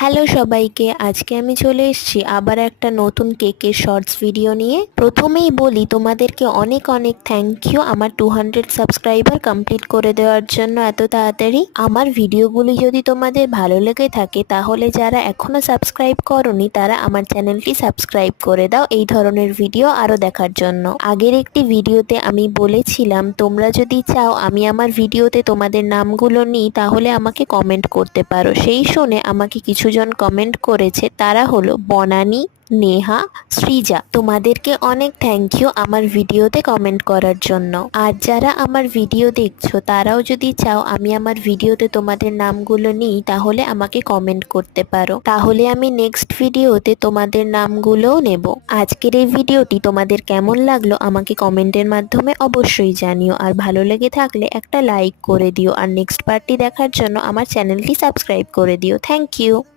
Hello সবাইকে, আজকে আমি চলে এসেছি আবার একটা নতুন কেকের শর্টস ভিডিও নিয়ে। প্রথমেই বলি তোমাদেরকে অনেক অনেক থ্যাংক ইউ আমার 200 সাবস্ক্রাইবার কমপ্লিট করে দেওয়ার জন্য এত তাড়াতাড়ি। আমার ভিডিওগুলি যদি তোমাদের ভালো লেগে থাকে তাহলে যারা এখনো সাবস্ক্রাইব করনি তারা আমার চ্যানেলটি সাবস্ক্রাইব করে দাও এই ধরনের ভিডিও আরো দেখার জন্য। আগের একটি ভিডিওতে আমি বলেছিলাম তোমরা যদি চাও আমি আমার ভিডিওতে তোমাদের নামগুলো নিই তাহলে আমাকে কমেন্ট করতে পারো। সেই শুনে আমাকে কিছুজন কমেন্ট করেছে, তারা হলো বনানী, নেহা, সৃজা। তোমাদেরকে অনেক থ্যাংক ইউ আমার ভিডিওতে কমেন্ট করার জন্য। আর যারা আমার ভিডিও দেখছো তারাও যদি চাও আমি আমার ভিডিওতে তোমাদের নামগুলো নিই তাহলে আমাকে কমেন্ট করতে পারো, তাহলে আমি নেক্সট ভিডিওতে তোমাদের নামগুলোও নেব। আজকের এই ভিডিওটি তোমাদের কেমন লাগলো আমাকে কমেন্টের মাধ্যমে অবশ্যই জানিও, আর ভালো লেগে থাকলে একটা লাইক করে দিও, আর নেক্সট পার্টটি দেখার জন্য আমার চ্যানেলটি সাবস্ক্রাইব করে দিও। Thank you.